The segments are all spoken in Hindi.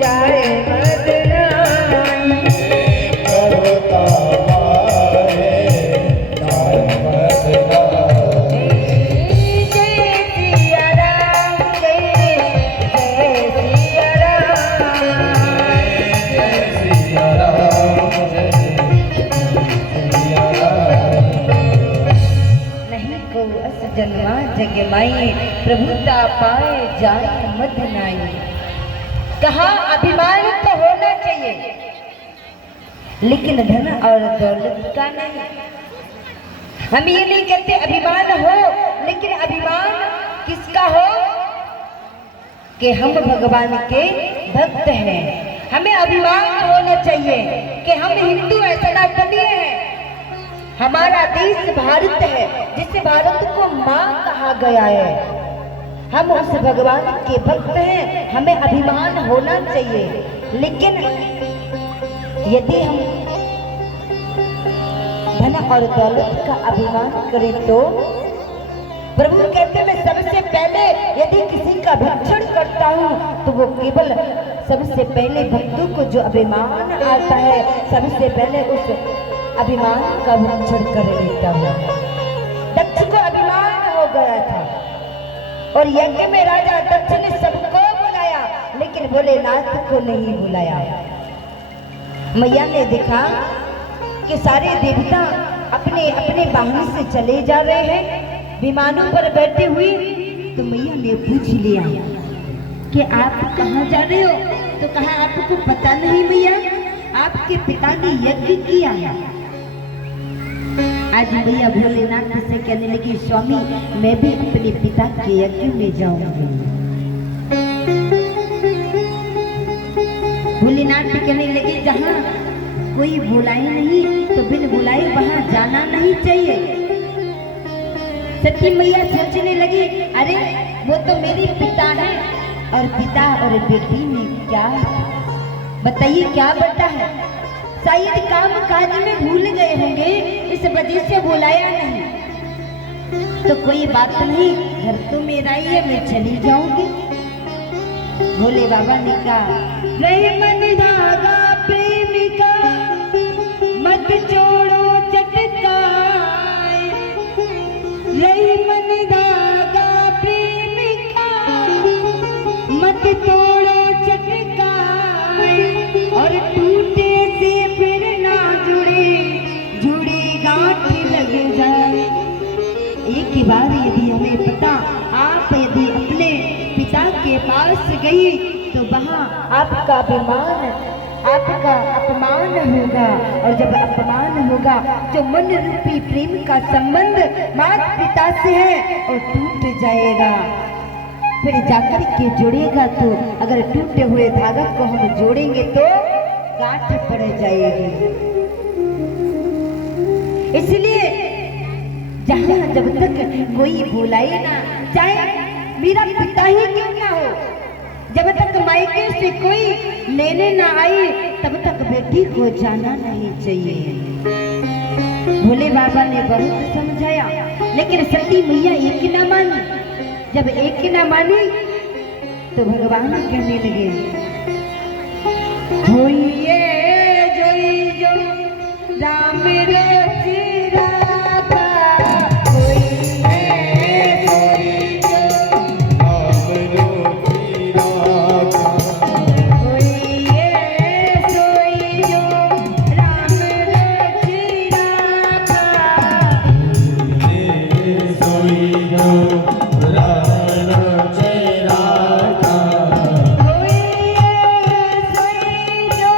जाए मदनाई। करता पाए जाए मदनाई। जय सिया राम, जय सिया राम, जय सिया राम, जय सिया राम। नहीं को अस जन्मा जग माई, प्रभुता पाए जाए मद नाई। कहा अभिमान तो होना चाहिए, लेकिन धन और दौलत का नहीं। हम ये नहीं कहते अभिमान हो, लेकिन अभिमान किसका हो कि हम भगवान के भक्त हैं। हमें अभिमान होना चाहिए कि हम हिंदू हैं, सनातनी हैं। हमारा देश भारत है, जिस भारत को माँ कहा गया है। हम उस भगवान के भक्त हैं, हमें अभिमान होना चाहिए। लेकिन यदि हम धन और दौलत का अभिमान करें तो प्रभु कहते मैं सबसे पहले यदि किसी का भक्षण करता हूँ तो वो केवल सबसे पहले भक्तों को जो अभिमान आता है, सबसे पहले उस अभिमान का भक्षण कर लेता हूँ। दक्ष को अभिमान हो गया था और यज्ञ में राजा दक्ष ने सबको बुलाया, लेकिन भोलेनाथ को नहीं बुलाया। मैया ने देखा कि सारे देवता अपने अपने वाहन से चले जा रहे हैं, विमानों पर बैठी हुई, तो मैया ने पूछ लिया कि आप कहाँ जा रहे हो? तो कहा आपको पता नहीं मैया, आपके पिता ने यज्ञ किया है। आज मैया भोलेनाथ से कहने लगी स्वामी मैं भी अपने पिता के यज्ञ में जाऊंगी। भोलेनाथ कहने लगे जहाँ कोई बुलाए नहीं तो बिन बुलाए वहां जाना नहीं चाहिए। सती मैया सोचने लगी अरे वो तो मेरे पिता है, और पिता और बेटी में क्या बताइए क्या बता है? शायद काम काज में भूल गए होंगे, इस वजह से बुलाया नहीं। तो कोई बात नहीं, घर तो मेरा ही है, मैं चली जाऊंगी। भोले बाबा ने कहा रहे मन धागा प्रेमिका मत छोड़ो चटकाए। रही मन धागा प्रेमिका मत तोड़ो चटकाए। और टूटे से फिर ना जुड़े, जुड़े गांठ लग जाए। एक ही बार यदि हमें पता, आप यदि अपने पिता के पास गई तो वहाँ आपका अभिमान, आपका अपमान होगा। और जब अपमान होगा जो मन रूपी प्रेम का संबंध माता पिता से है और टूट जाएगा। फिर जाकर के जुड़ेगा तो अगर टूटे हुए धागा को हम जोड़ेंगे तो गांठ पड़ जाएगी। इसलिए जहाँ जब तक कोई बुलाए ना, चाहे मेरा पिता ही क्यों ना हो, जब तक मायके से कोई लेने ना आए तब तक बेटी को जाना नहीं चाहिए। भोले बाबा ने बहुत समझाया, लेकिन सती मैया एक ना मानी। जब एक ना मानी तो भगवान कहने लगे होइए जोई जो राम रची राधा। होइए जोई जो राम रची राधा। होइए जोई जो राम रची राधा। सोई जो राम रची राधा। होइए जोई जो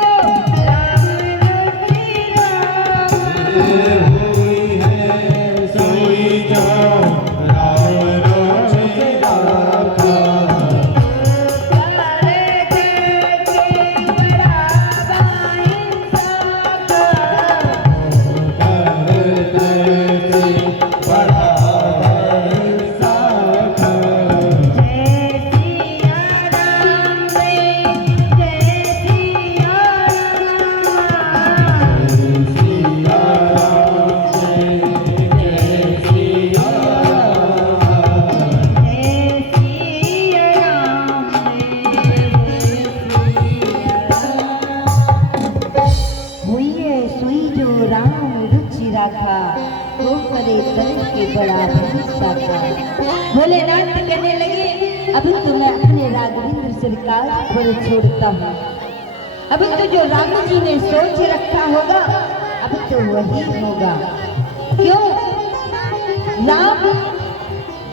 सरकार पर छोड़ता हूँ। अब तो जो राम जी ने सोच रखा होगा अब तो वही होगा। क्यों? राम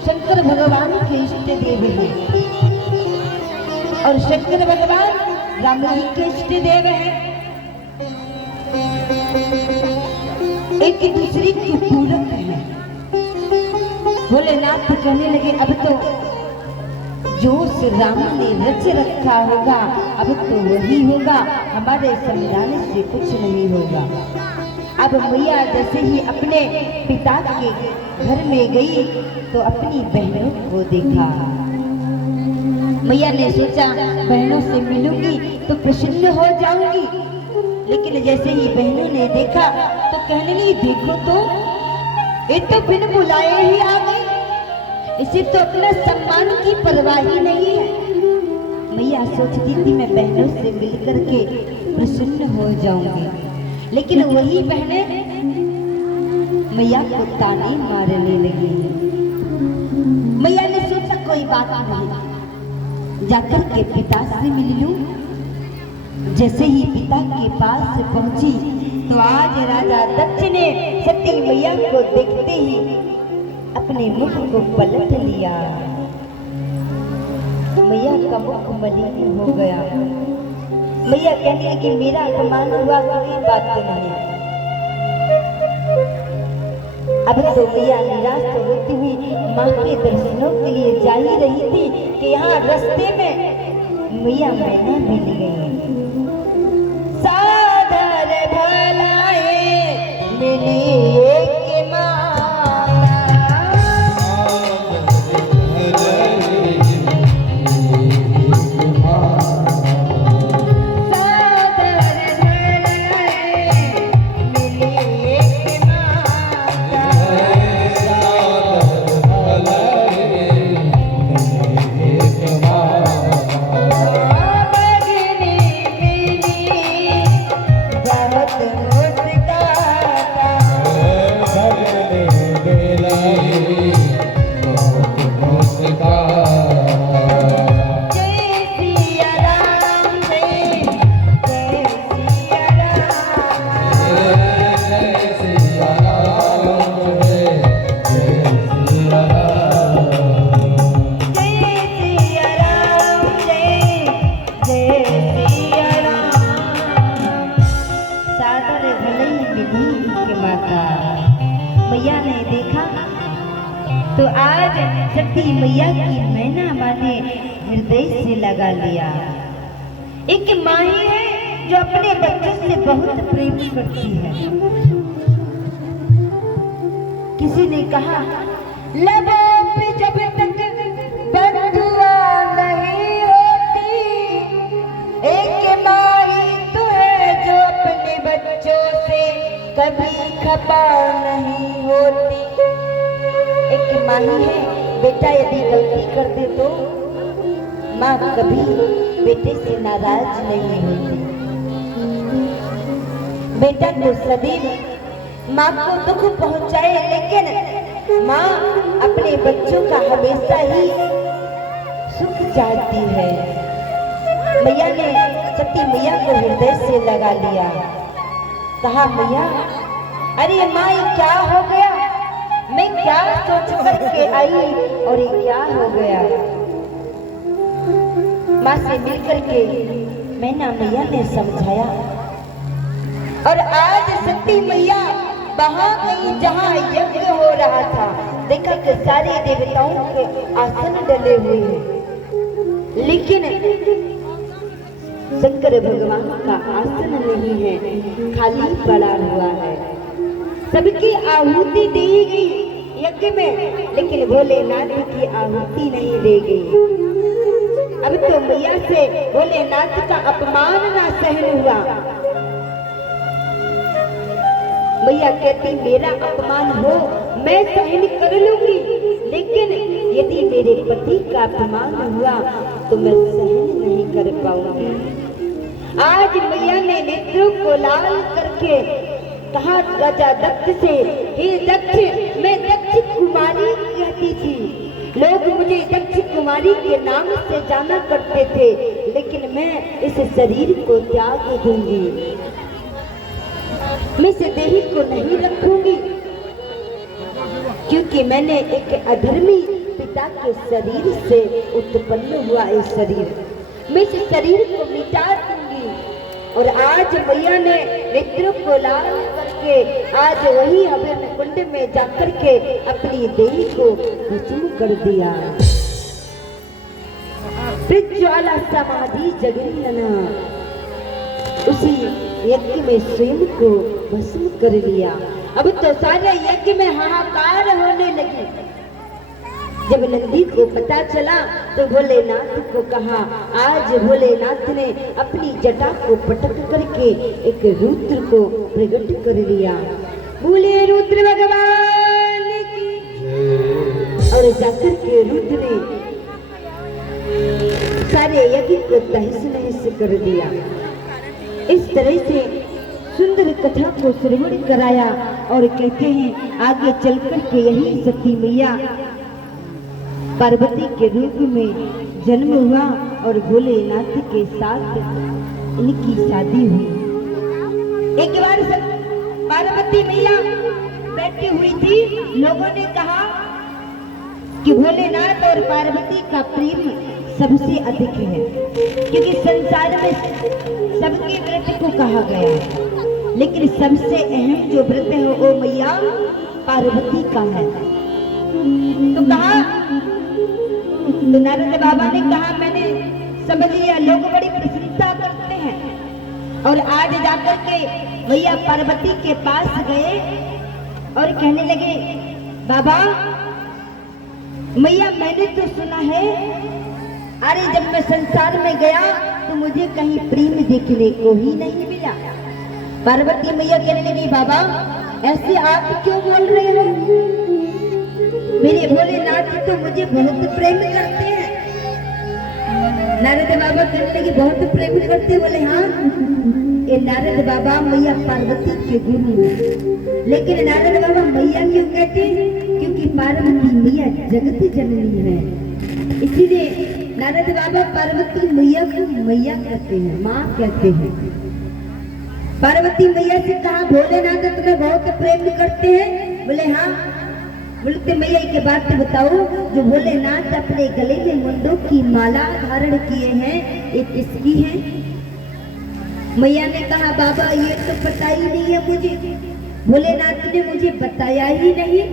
शंकर भगवान के इष्ट देव हैं और शंकर भगवान राम जी के इष्ट देव हैं। एक दूसरे के पूरक हैं। भोलेनाथ कहने लगे अब तो जो श्री राम ने रच रखा होगा अब तो वही होगा, हमारे समझाने से कुछ नहीं होगा। अब मैया जैसे ही अपने पिता के घर में गई तो अपनी बहनों को देखा। मैया ने सोचा बहनों से मिलूंगी तो प्रसन्न हो जाऊंगी, लेकिन जैसे ही बहनों ने देखा तो कहने लगी देखो तो ये तो बिन बुलाए ही आ गई, इसे तो अपना सम्मान की परवाह ही नहीं है। मैया सोचती थी मैं बहनों से मिलकर के प्रसन्न हो जाऊंगी, लेकिन वही बहनें मैया को ताने मारने लगी। मैया ने सोचा कोई बात नहीं, जाकर के पिता से मिल लूं। जैसे ही पिता के पास पहुंची तो आज राजा दक्ष ने सती मैया को देखते ही अपने मुख को पलट लिया। मैया का मुख मलिन हो गया। मैया कहने लगी मेरा अपमान हुआ कोई बात नहीं। अब तो मैया निराश होती हुई माँ के दर्शनों के लिए जा ही रही थी कि यहाँ रास्ते में मैया मैना मिल गई। सादर भलाए मिली एक माला, मैया ने देखा तो आज सती मैया की मैना माँ ने हृदय से लगा लिया। एक माँ ही है जो अपने बच्चों से बहुत प्रेम करती है। किसी ने कहा लबों पे जब तक बंधुआ नहीं होती, एक माँ ही तो है जो अपने बच्चों से कभी खपा नहीं होती। एक माँ ही है बेटा यदि गलती कर दे तो माँ कभी बेटे से नाराज नहीं होती। बेटा तो सदैव माँ को दुख पहुंचाए, लेकिन माँ अपने बच्चों का हमेशा ही सुख चाहती है। मैया ने सती मैया को हृदय से लगा लिया। कहा मैया अरे माँ ये क्या हो गया, मैं क्या सोच करके आई और ये क्या हो गया। माँ से मिलकर के मैना मैया ने समझाया और आज सती मैया वहां गई जहां यज्ञ हो रहा था। देखा कि सारे देवताओं के आसन डले हुए हैं, लेकिन शंकर भगवान का आसन नहीं है, खाली पड़ा हुआ है। सबकी आहुति दी गई यज्ञ में, लेकिन भोलेनाथ की आहुति नहीं दी गई। अब तो मैया से भोलेनाथ का अपमान ना सहन हुआ। मैया कहती मेरा अपमान हो मैं सहन कर लूंगी, लेकिन यदि मेरे पति का अपमान हुआ तो मैं सहन नहीं कर पाऊंगी। आज मैया ने नेत्रों को लाल करके कहा राजा दक्ष से, हे दक्ष मैं दक्ष कुमारी कहती थी, लोग मुझे दक्ष कुमारी के नाम से जाना करते थे, लेकिन मैं इस शरीर को त्याग दूंगी। मैं इस देही को नहीं रखूंगी, क्योंकि मैंने एक अधर्मी पिता के शरीर से उत्पन्न हुआ ये शरीर, मैं इस शरीर को मिटा दूंगी। और आज मैया ने नेत्रों को लाल करके आज वही हवन कुंड में जाकर के अपनी देही को भस्म कर दिया। प्रज्वाला समाधि जगन्नना, उसी यज्ञ में स्वयं को भस्म कर लिया। अब तो सारे यज्ञ में हाहाकार होने लगी। जब नंदी को पता चला तो भोलेनाथ को कहा, आज भोलेनाथ ने अपनी जटा को पटक करके एक रुद्र को प्रकट कर लिया। बोले रुद्र भगवान की। और जाकर के रुद्र ने सारे यज्ञ को तहस नहस कर दिया। इस तरह से सुंदर कथा को श्रवण कराया और कहते हैं आगे चल कर के यही सती मैया पार्वती के रूप में जन्म हुआ और भोलेनाथ के साथ इनकी शादी हुई। एक बार पार्वती मैया बैठी हुई थी, लोगों ने कहा कि भोलेनाथ और पार्वती का प्रेम सबसे अधिक है, क्योंकि संसार में सबके व्रत को कहा गया है, लेकिन सबसे अहम जो व्रत है वो मैया पार्वती का है। तो कहा, तो नारद बाबा ने कहा मैंने समझ लिया, लोग बड़ी प्रसन्नता करते हैं। और आज जाकर के मैया पार्वती के पास गए और कहने लगे, बाबा मैया मैंने तो सुना है, अरे जब मैं संसार में गया तो मुझे कहीं प्रेम देखने को ही नहीं मिला। पार्वती मैया कहने लगी, बाबा ऐसे आप क्यों बोल रहे हो? मेरे भोलेनाथ तो मुझे बहुत प्रेम करते हैं। नारद बाबा कहने लगे, बहुत प्रेम करते? बोले हाँ। ये नारद बाबा मैया पार्वती के गुरु हैं। लेकिन नारद बाबा मैया क्यों कहते हैं? क्योंकि पार्वती मैया जगत जननी है, इसीलिए नारद बाबा पार्वती मैया को मैया कहते हैं, माँ कहते हैं। पार्वती मैया से कहा, भोलेनाथ तुम्हें बहुत प्रेम करते हैं? बोले हाँ। बोलते मैया एक बात बताओ, जो भोलेनाथ अपने गले में मुंडों की माला धारण किए हैं, ये किसकी है? मैया ने कहा, बाबा ये तो पता ही नहीं है मुझे, भोलेनाथ ने मुझे बताया ही नहीं।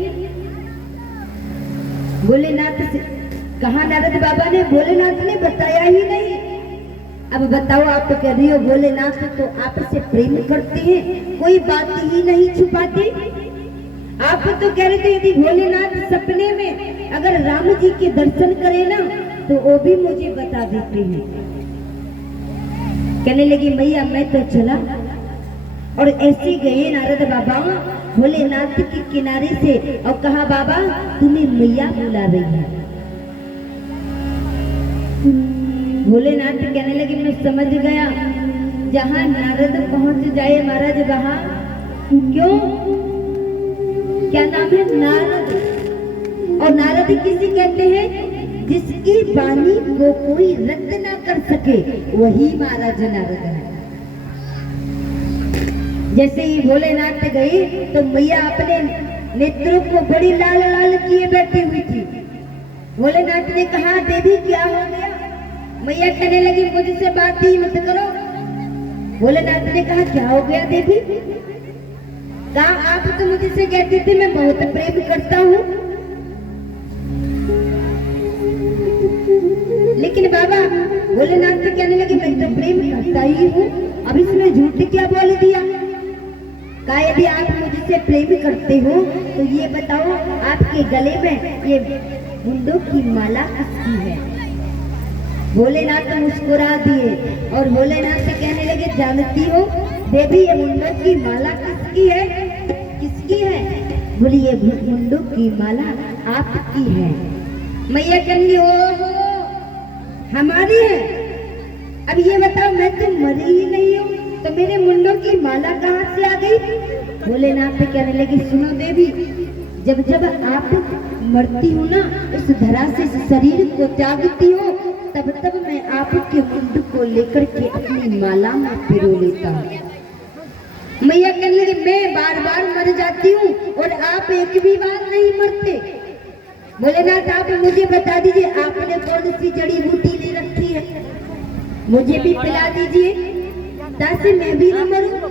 भोलेनाथ से कहा, नारद बाबा ने, भोलेनाथ ने बताया ही नहीं। अब बताओ, आप तो कह रही हो भोलेनाथ तो आपसे प्रेम करते हैं, कोई बात ही नहीं छुपाते। आप तो कह रहे थे यदि भोलेनाथ सपने में अगर राम जी के दर्शन करे ना तो वो भी मुझे बता देते हैं। कहने लगी, मैया मैं तो चला। और ऐसे गए नारद बाबा भोलेनाथ के किनारे से और कहा, बाबा तुम्हें मैया बुला रही है। भोलेनाथ कहने लगे, मैं समझ गया, जहाँ नारद पहुंच जाए महाराज वहां। क्यों? क्या नाम है? नारद। और नारद किसे कहते हैं? जिसकी वाणी को कोई रद्द ना कर सके, वही महाराज नारद है। जैसे ही भोलेनाथ गए तो मैया अपने नेत्रों को बड़ी लाल लाल किए बैठी हुई थी। भोलेनाथ ने कहा, देवी क्या हो गया? मैया कहने लगी, मुझसे बात ही मत करो। भोलेनाथ ने कहा, क्या हो गया देवी? कहा, आप तो मुझसे कहते थे मैं बहुत प्रेम करता हूँ, लेकिन बाबा भोलेनाथ से कहने लगे, मैं तो प्रेम करता ही हूँ, अब इसमें झूठ क्या बोल दिया? कहा, यदि आप मुझसे प्रेम करते हो तो ये बताओ आपके गले में ये मुंडों की माला किसकी है? भोलेनाथ मुस्कुरा दिए और भोलेनाथ से कहने लगे, जानती हो देवी ये मुंडों की माला किसकी है? किसकी है? बोली, ये मुंडों की माला आपकी है। मैया कहनी, हो हमारी है। अब ये बताओ, मैं तो मरी ही नहीं हूँ तो मेरे मुंडों की माला कहाँ से आ गई? भोलेनाथ से कहने लगे, सुनो देवी, जब जब आप मरती हो ना, इस धरा से इस शरीर को त्यागती हो, तब तब मैं आपके मुंड को लेकर के अपनी माला में पिरो लेता हूँ। मैया कहने लगी मैं बार बार मर जाती हूँ और आप एक भी बार नहीं मरते। भोलेनाथ आप मुझे बता दीजिए आपने कौन सी जड़ी बूटी ले रखी है, मुझे भी पिला दीजिए ताकि मैं भी न मरूं।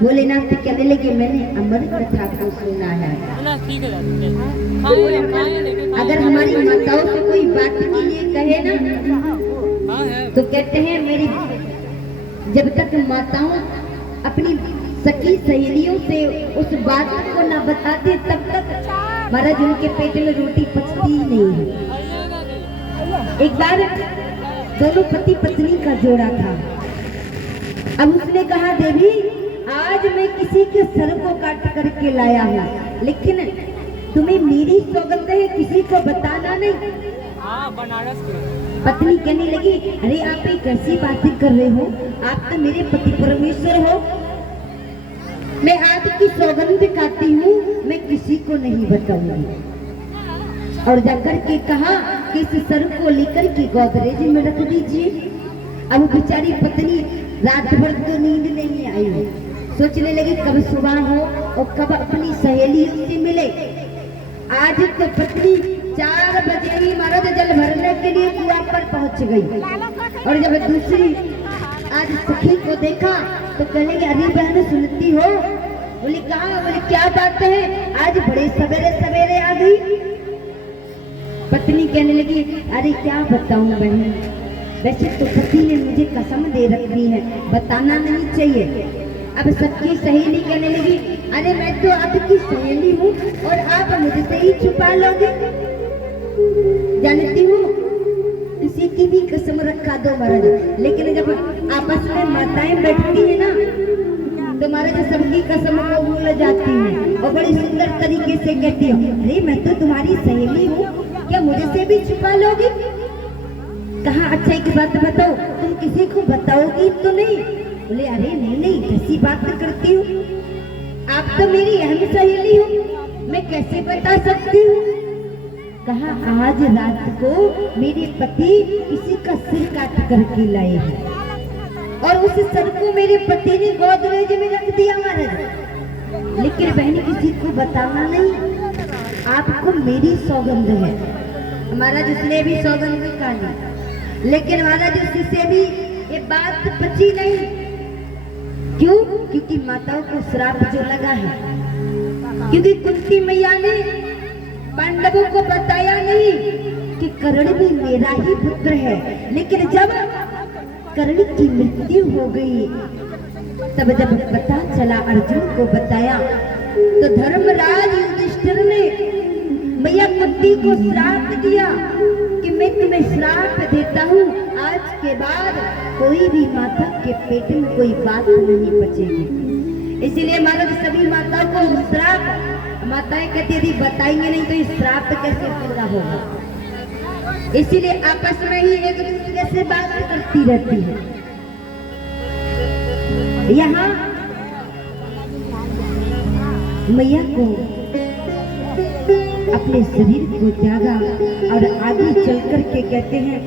भोलेनाथ कहने लगे मैंने अमर कथा को सुना है। अगर हमारी माताओं से कोई बात के लिए कहे ना तो कहते हैं मेरी जब तक माताओं अपनी सखी सहेलियों से उस बात को ना बताते तब तक महाराज उनके पेट में रोटी पचती ही नहीं है। एक बार दोनों पति पत्नी का जोड़ा था। अब उसने कहा देवी आज मैं किसी के सर को काट करके लाया हूँ, लेकिन तुम्हें मेरी सौगंध है किसी को बताना नहीं। बनारस पत्नी कहने लगी अरे आप एक कैसी बातें कर रहे हो, आप तो मेरे पति परमेश्वर हो, मैं आपकी सौगंध खाती हूँ, मैं किसी को नहीं बताऊंगी। और जाकर के कहा कि इस सर को लेकर के गोदरेज में रख दीजिए। अब बेचारी पत्नी रात भर तो नींद नहीं आई, सोचने लगी कब सुबह हो और कब अपनी सहेलियों से मिले। आज तो पत्नी 4 बजे ही महाराज जल भरने के लिए कुआं पर पहुंच गई। और जब दूसरी आज सखी को देखा तो कहने लगी अरे बहन सुनती हो? बोली कहा? बोले क्या बात है, आज बड़े सवेरे सवेरे आ गई। पत्नी कहने लगी अरे क्या बताऊं बहन, वैसे तो पति ने मुझे कसम दे रखी है, बताना नहीं चाहिए। अब सबकी सहेली कहने लगी अरे मैं तो आपकी सहेली हूँ और आप मुझसे ही छुपा लोगे। जानती हूँ किसी की भी कसम रखा दो महाराज, लेकिन जब आपस में माताएं बैठती है ना तो महाराज सबकी कसम को भूल जाती है और बड़ी सुंदर तरीके से कहती है अरे मैं तो तुम्हारी सहेली हूँ, क्या मुझसे भी छुपा लोगी? कहा अच्छा एक बात बताओ, तुम किसी को बताओगी तो नहीं? बोले अरे नहीं कैसी बात करती हूँ, आप तो मेरी अहम सहेली हो, मैं कैसे बता सकती हूँ? कहा आज रात को मेरे पति किसी का सिर काट करके लाए हैं और उस सर को मेरे पति ने गोदरेज में रख दिया महाराज, लेकिन बहन किसी को बताना नहीं, आपको मेरी सौगंध है। महाराज उसने भी सौगंध खानी, लेकिन महाराज उससे भी ये बात बची नहीं। क्यों? क्योंकि माताओं को श्राप जो लगा है, क्योंकि कुंती मैया ने पांडवों को बताया नहीं कि कर्ण भी मेरा ही पुत्र है, लेकिन जब कर्ण की मृत्यु हो गई तब जब पता चला अर्जुन को बताया तो धर्मराज युधिष्ठिर ने मैया कुंती को श्राप दिया कि मैं तुम्हें श्राप देता हूँ, आज के बाद कोई भी माता के पेट में कोई बात नहीं बचेगी। इसीलिए महाराज सभी माताओं को श्राप, माताएं कहती यदि बताएंगे नहीं तो इस श्राप कैसे पूरा होगा, इसीलिए आपस में ही एक दूसरे से बात करती रहती है। यहाँ मैया को अपने शरीर को त्यागा और आगे चल कर के कहते हैं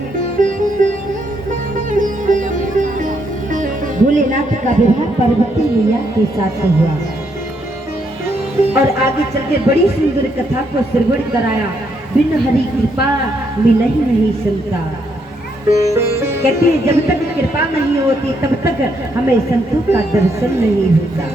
भोलेनाथ का विवाह पार्वती मैया के साथ हुआ और आगे चल के बड़ी सुंदर कथा को श्रवण कराया। बिन हरि कृपा मिल ही नहीं संता, कहते हैं जब तक कृपा नहीं होती तब तक हमें संतों का दर्शन नहीं होता।